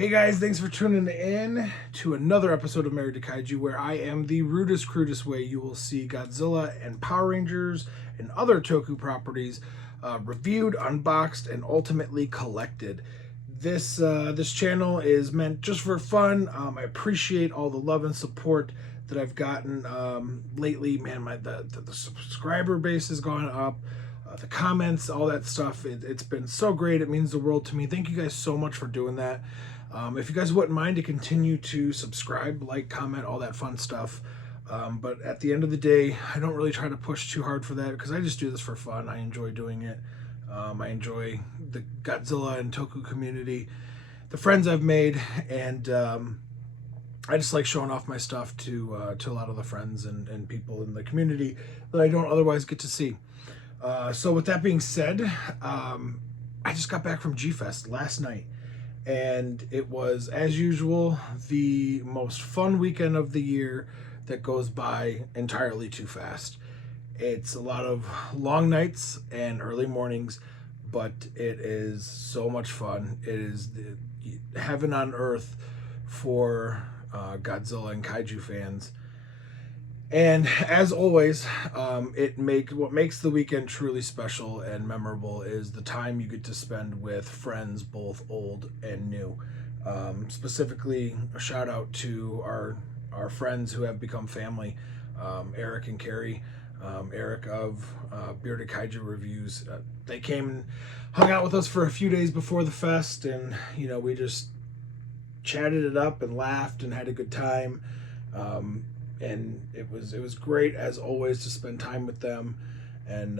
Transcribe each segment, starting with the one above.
Hey guys, thanks for tuning in to another episode of Married to Kaiju, where I am the rudest, crudest way you will see Godzilla and Power Rangers and other Toku properties reviewed, unboxed, and ultimately collected. This channel is meant just for fun. I appreciate all the love and support that I've gotten lately. Man, the subscriber base has gone up. The comments, all that stuff, it's been so great. It means the world to me. Thank you guys so much for doing that. If you guys wouldn't mind to continue to subscribe, like, comment, all that fun stuff. But at the end of the day, I don't really try to push too hard for that because I just do this for fun. I enjoy doing it. I enjoy the Godzilla and Toku community, the friends I've made, and I just like showing off my stuff to a lot of the friends and people in the community that I don't otherwise get to see. So with that being said, I just got back from G-Fest last night, and it was, as usual, the most fun weekend of the year that goes by entirely too fast. It's a lot of long nights and early mornings, but it is so much fun. It is heaven on earth for Godzilla and Kaiju fans. And as always, what makes the weekend truly special and memorable is the time you get to spend with friends, both old and new. Specifically, a shout out to our friends who have become family, Eric and Carrie. Eric of Bearded Kaiju Reviews. They came and hung out with us for a few days before the fest, and we just chatted it up and laughed and had a good time. And it was great as always to spend time with them, and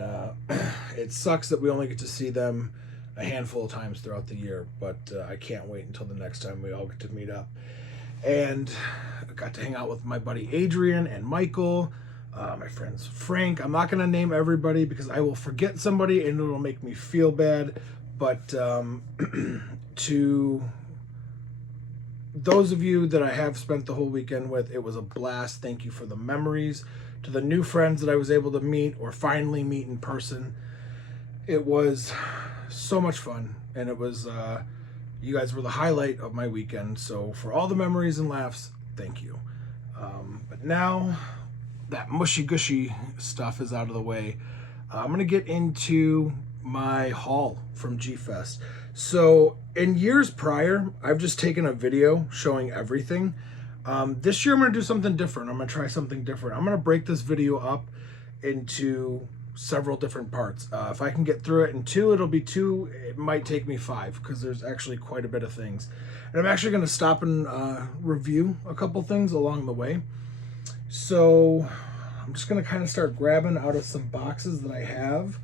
it sucks that we only get to see them a handful of times throughout the year, but I can't wait until the next time we all get to meet up. And I got to hang out with my buddy Adrian and Michael, my friends Frank. I'm not going to name everybody because I will forget somebody and it'll make me feel bad, but to those of you that I have spent the whole weekend with, it was a blast. Thank you for the memories. To the new friends that I was able to meet or finally meet in person, it was so much fun. And it was, you guys were the highlight of my weekend. So for all the memories and laughs, thank you. But now that mushy gushy stuff is out of the way, I'm going to get into my haul from G-Fest. So in years prior, I've just taken a video showing everything. This year I'm going to do something different. I'm going to try something different. I'm going to break this video up into several different parts. If I can get through it in two, it'll be two. It might take me five because there's actually quite a bit of things. And I'm actually going to stop and review a couple things along the way. So I'm just going to kind of start grabbing out of some boxes that I have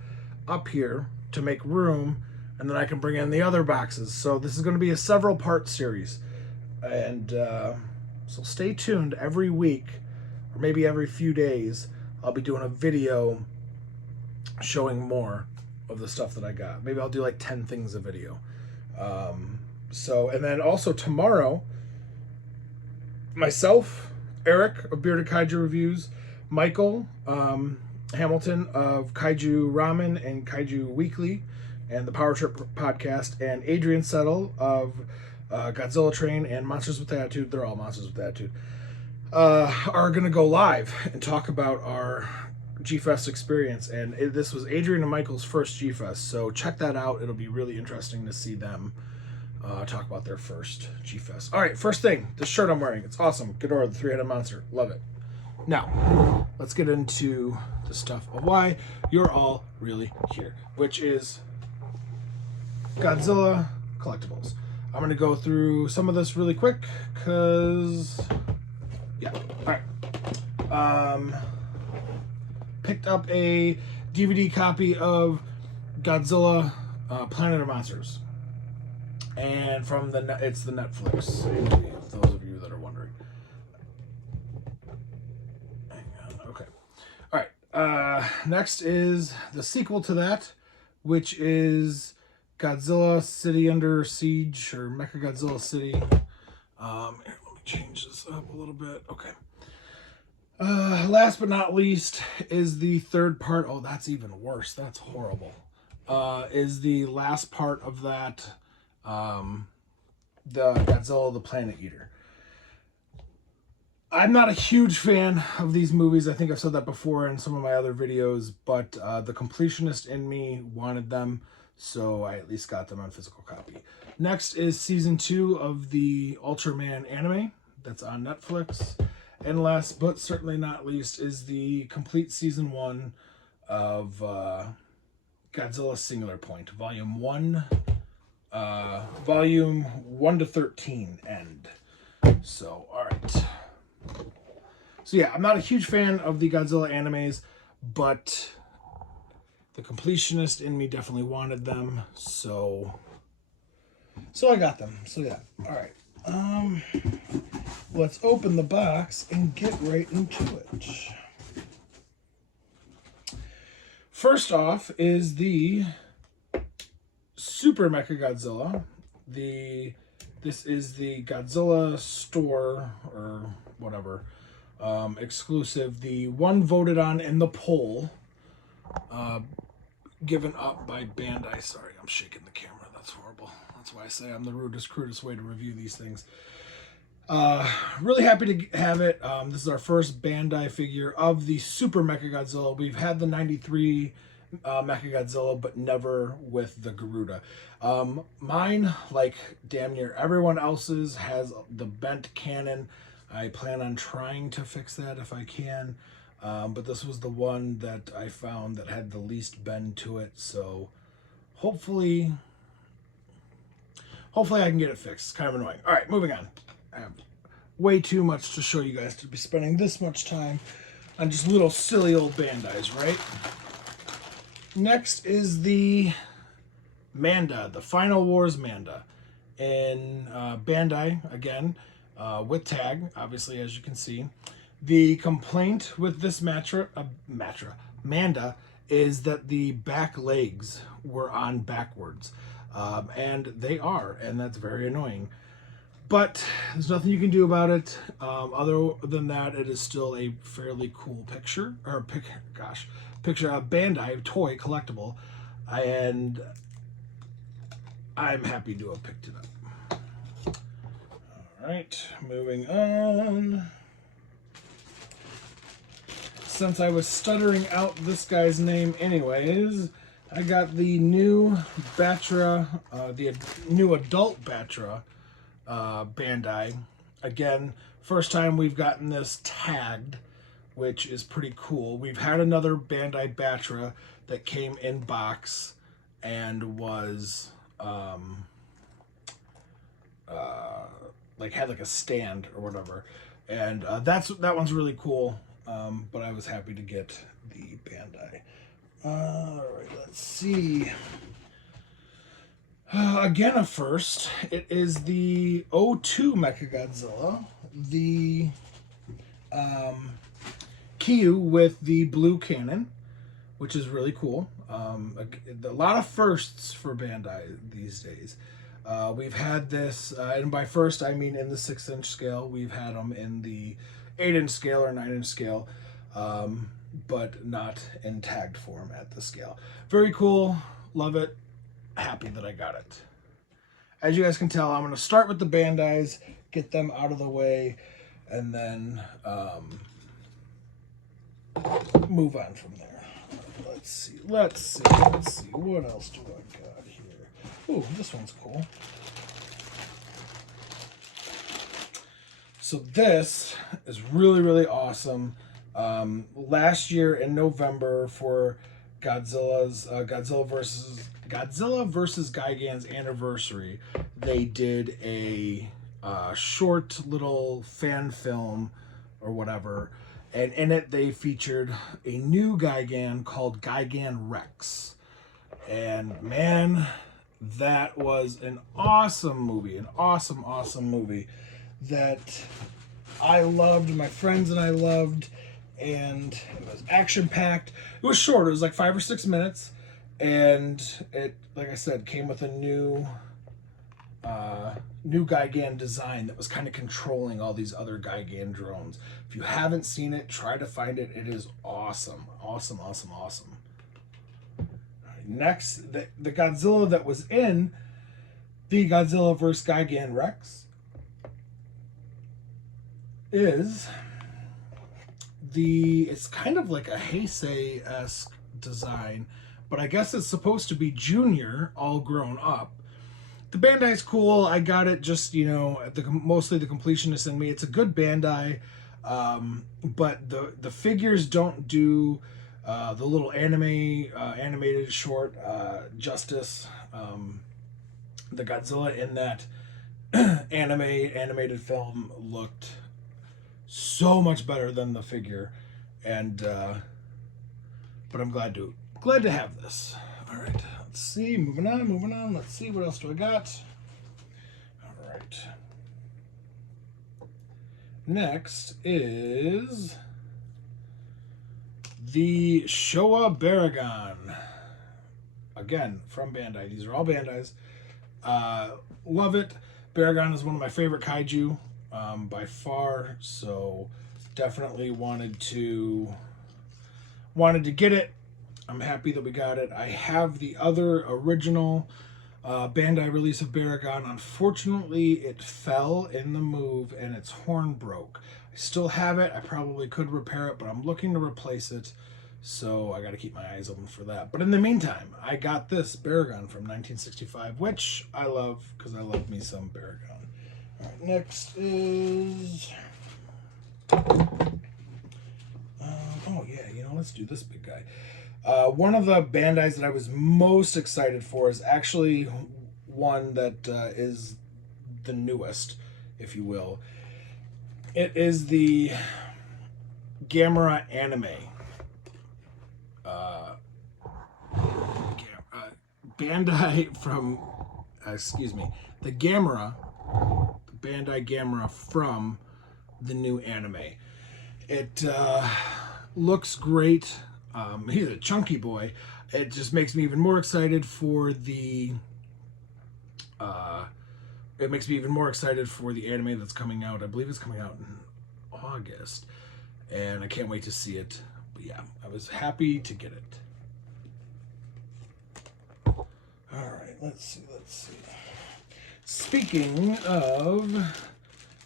up here to make room, and then I can bring in the other boxes. So this is going to be a several part series, and so stay tuned. Every week or maybe every few days I'll be doing a video showing more of the stuff that I got. Maybe I'll do like 10 things a video. And then also tomorrow, myself, Eric of Bearded Kaiju Reviews, Michael Hamilton of Kaiju Ramen and Kaiju Weekly and the Power Trip podcast, and Adrian Settle of Godzilla Train and Monsters with Attitude, they're all Monsters with Attitude, are going to go live and talk about our G-Fest experience. And this was Adrian and Michael's first G-Fest, so check that out. It'll be really interesting to see them talk about their first G-Fest. All right, first thing, this shirt I'm wearing. It's awesome. Ghidorah, the three-headed monster. Love it. Now, let's get into the stuff of why you're all really here, which is Godzilla collectibles. I'm going to go through some of this really quick because, yeah. All right. Picked up a DVD copy of Godzilla Planet of Monsters. And from it's the Netflix, for those of you that are wondering. Okay. All right. Next is the sequel to that, which is Godzilla City Under Siege, or Mechagodzilla City. Here, let me change this up a little bit. Okay. Last but not least is the third part. Oh, that's even worse. That's horrible. Is the last part of that the Godzilla the Planet Eater. I'm not a huge fan of these movies. I think I've said that before in some of my other videos, but the completionist in me wanted them, so I at least got them on physical copy. Next is season 2 of the Ultraman anime that's on Netflix. And last but certainly not least is the complete season 1 of Godzilla Singular Point, volume 1 to 13 end. So, all right. So yeah, I'm not a huge fan of the Godzilla animes, but the completionist in me definitely wanted them, so I got them. So yeah, all right. Let's open the box and get right into it. First off is the Super Mechagodzilla. This is the Godzilla store or whatever exclusive. The one voted on in the poll, given up by Bandai. Sorry, I'm shaking the camera. That's horrible. That's why I say I'm the rudest, crudest way to review these things. Really happy to have it. This is our first Bandai figure of the Super Mechagodzilla. We've had the 93 Mechagodzilla, but never with the Garuda. Mine, like damn near everyone else's, has the bent cannon. I plan on trying to fix that if I can. But this was the one that I found that had the least bend to it. So hopefully I can get it fixed. It's kind of annoying. All right, moving on. I have way too much to show you guys to be spending this much time on just little silly old Bandais, right? Next is the Manda, the Final Wars Manda. In Bandai, again, with tag, obviously, as you can see. The complaint with this Manda is that the back legs were on backwards. And they are, and that's very annoying. But there's nothing you can do about it. Other than that, it is still a fairly cool picture, a Bandai toy collectible, and I'm happy to have picked it up. All right, moving on. Since I was stuttering out this guy's name anyways, I got the new Batra, the new adult Batra Bandai. Again, first time we've gotten this tagged, which is pretty cool. We've had another Bandai Batra that came in box and was had like a stand or whatever, and that one's really cool. But I was happy to get the Bandai. All right, let's see. Again, a first. It is the O2 Mechagodzilla, the Kyu with the blue cannon, which is really cool. A lot of firsts for Bandai these days. We've had this, and by first I mean in the 6-inch scale. We've had them in the 8-inch scale or 9-inch scale, but not in tagged form at the scale. Very cool. Love it. Happy that I got it. As you guys can tell, I'm going to start with the Bandais, get them out of the way, and then move on from there. Let's see. What else do I got here? Ooh, this one's cool. So this is really, really awesome. Last year in November for Godzilla's Godzilla versus Gigan's anniversary, they did a short little fan film or whatever, and in it they featured a new Gigan called Gigan Rex. And man, that was an awesome movie, an awesome movie that I loved, my friends and I loved, and it was action-packed. It was short, it was like 5 or 6 minutes, and it, like I said, came with a new Gigan design that was kind of controlling all these other Gigan drones. If you haven't seen it, try to find it. It is awesome. Awesome. Next, the Godzilla that was in The Godzilla vs. Gigan Rex is it's kind of like a Heisei-esque design, but I guess it's supposed to be Junior all grown up. The Bandai's cool. I got it just, mostly the completionist in me. It's a good Bandai, but the figures don't do the little animated short justice. The Godzilla in that animated film looked so much better than the figure, and but I'm glad to have this. All right, let's see. Moving on. Let's see, what else do I got? All right. Next is the Showa Baragon. Again, from Bandai. These are all Bandai's. Love it. Baragon is one of my favorite kaiju by far, so definitely wanted to get it. I'm happy that we got it. I have the other original Bandai release of Baragon. Unfortunately, it fell in the move and its horn broke. I still have it. I probably could repair it, but I'm looking to replace it, so I got to keep my eyes open for that. But in the meantime, I got this Baragon from 1965, which I love because I love me some Baragon. All right, next is... oh yeah, let's do this big guy. One of the Bandais that I was most excited for is actually one that is the newest, if you will. It is the Gamera anime. Bandai from, the Gamera, the Bandai Gamera from the new anime. It looks great. He's a chunky boy. It just makes me even more excited for the anime that's coming out. I believe it's coming out in August, and I can't wait to see it. But yeah, I was happy to get it. All right, let's see. Speaking of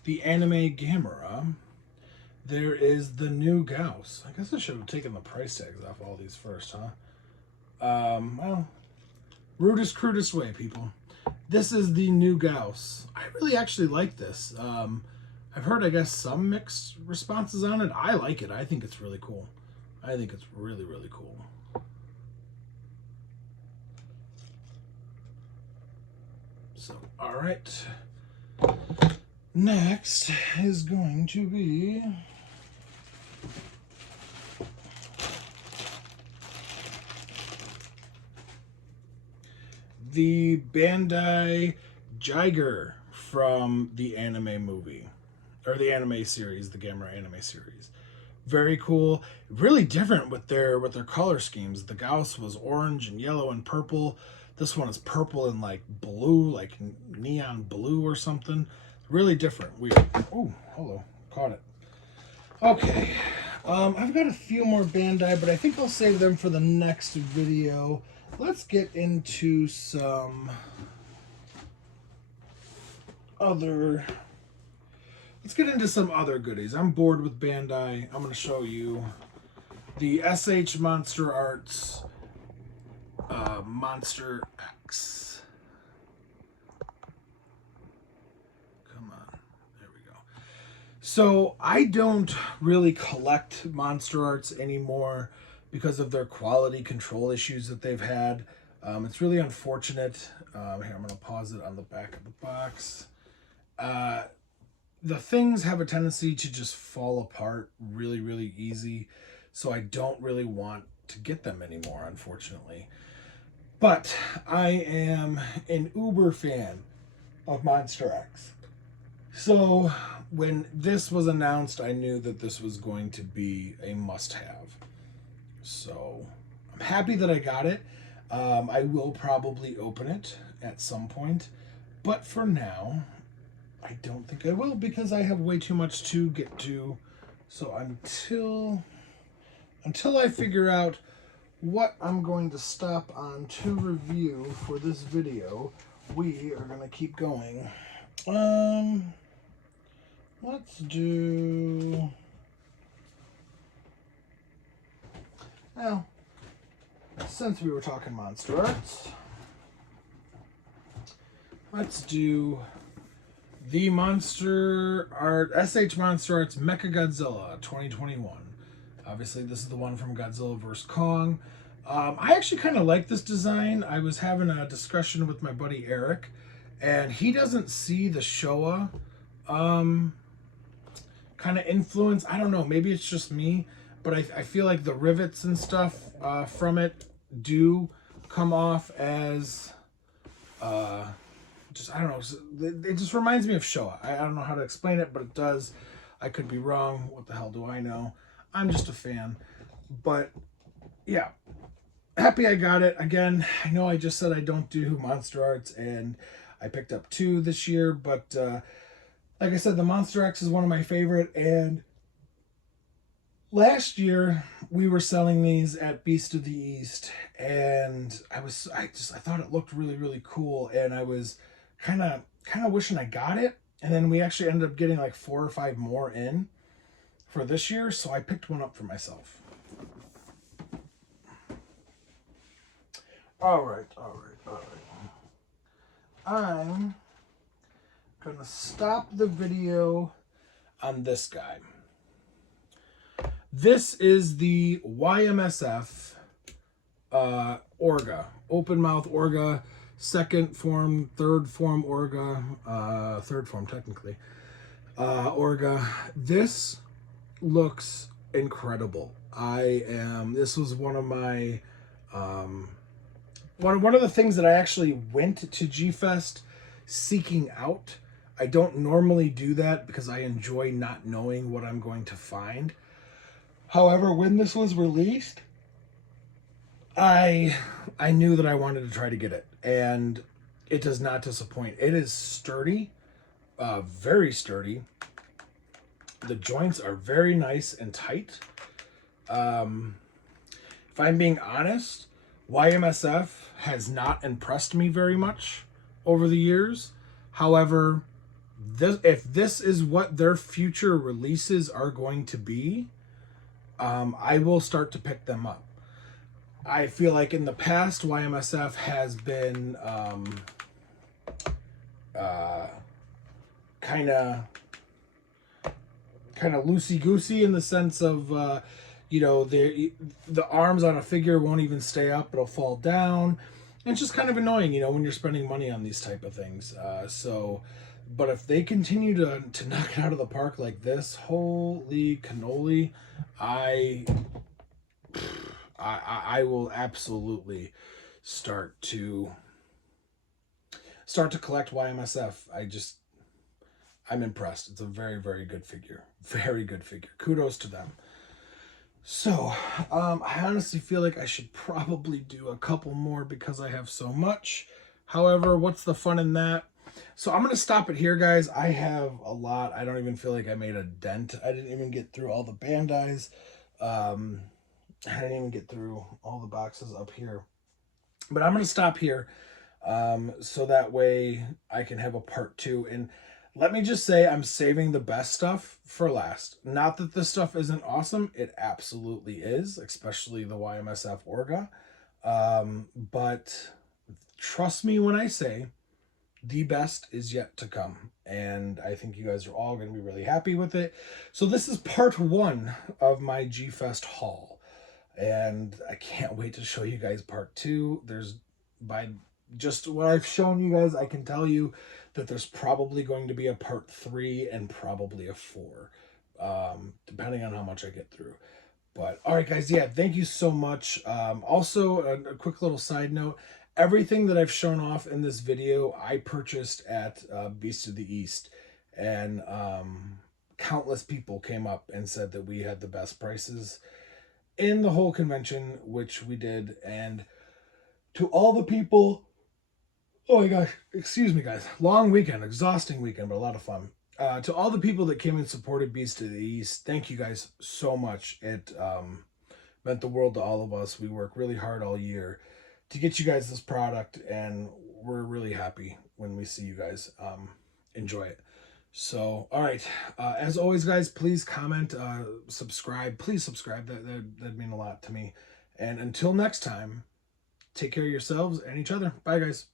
the anime Gamera, there is the new Gauss. I guess I should have taken the price tags off all these first, huh? Well, crudest way, people. This is the new Gauss. I really actually like this. I've heard, I guess, some mixed responses on it. I like it. I think it's really cool. I think it's really, really cool. So, all right. Next is going to be the Bandai Jiger from the anime movie, or the anime series, the Gamera anime series. Very cool, really different with their color schemes. The Gauss was orange and yellow and purple. This one is purple and like blue, like neon blue or something. Really different, weird. Oh, hello, caught it. Okay, I've got a few more Bandai, but I think I'll save them for the next video. Let's get into some other goodies. I'm bored with Bandai. I'm going to show you the SH Monster Arts Monster X. Come on. There we go. So I don't really collect Monster Arts anymore because of their quality control issues that they've had. It's really unfortunate. Here, I'm going to pause it on the back of the box. The things have a tendency to just fall apart really, really easy. So I don't really want to get them anymore, unfortunately. But I am an uber fan of Monster X. So when this was announced, I knew that this was going to be a must-have. So I'm happy that I got it. I will probably open it at some point. But for now, I don't think I will because I have way too much to get to. So until I figure out what I'm going to stop on to review for this video, we are going to keep going. Let's do... Well, since we were talking Monster Arts, let's do the Monster Art, SH Monster Arts Mechagodzilla 2021. Obviously, this is the one from Godzilla vs. Kong. I actually kind of like this design. I was having a discussion with my buddy Eric, and he doesn't see the Showa kind of influence. I don't know, maybe it's just me, but I feel like the rivets and stuff from it do come off as just, I don't know, it just reminds me of Showa. I don't know how to explain it, but it does. I could be wrong. What the hell do I know? I'm just a fan. But yeah, happy I got it. Again, I know I just said I don't do Monster Arts, and I picked up 2 this year, but like I said, the Monster X is one of my favorite, and last year we were selling these at Beast of the East, and I thought it looked really, really cool, and I was kind of wishing I got it. And then we actually ended up getting like 4 or 5 more in for this year, so I picked one up for myself. All right. I'm gonna stop the video on this guy. This is the YMSF Orga, open mouth Orga, second form, third form Orga, third form technically, Orga. This looks incredible. This was one of my, one of the things that I actually went to G-Fest seeking out. I don't normally do that because I enjoy not knowing what I'm going to find. However, when this was released, I knew that I wanted to try to get it, and it does not disappoint. It is sturdy, very sturdy. The joints are very nice and tight. If I'm being honest, YMSF has not impressed me very much over the years. However, if this is what their future releases are going to be, I will start to pick them up. I feel like in the past, YMSF has been kind of loosey-goosey in the sense of, you know, the arms on a figure won't even stay up, it'll fall down. And it's just kind of annoying, you know, when you're spending money on these type of things. But if they continue to knock it out of the park like this, holy cannoli, I will absolutely start to collect YMSF. I'm impressed. It's a very, very good figure. Very good figure. Kudos to them. So, I honestly feel like I should probably do a couple more because I have so much. However, what's the fun in that? So I'm going to stop it here, guys. I have a lot. I don't even feel like I made a dent. I didn't even get through all the Bandais. I didn't even get through all the boxes up here. But I'm going to stop here so that way I can have a part 2. And let me just say, I'm saving the best stuff for last. Not that this stuff isn't awesome. It absolutely is, especially the YMSF Orga. But trust me when I say the best is yet to come. And I think you guys are all going to be really happy with it. So this is part 1 of my G-Fest haul. And I can't wait to show you guys part 2. By just what I've shown you guys, I can tell you that there's probably going to be a part 3 and probably a 4, depending on how much I get through. But all right, guys, yeah, thank you so much. Also, a quick little side note, everything that I've shown off in this video, I purchased at Beast of the East, and countless people came up and said that we had the best prices in the whole convention, which we did. And to all the people, oh my gosh, excuse me, guys, long weekend, exhausting weekend, but a lot of fun. To all the people that came and supported Beast of the East, thank you guys so much. It meant the world to all of us. We work really hard all year to get you guys this product, and we're really happy when we see you guys enjoy it. So, all right. As always, guys, please comment, subscribe. Please subscribe. That'd mean a lot to me. And until next time, take care of yourselves and each other. Bye, guys.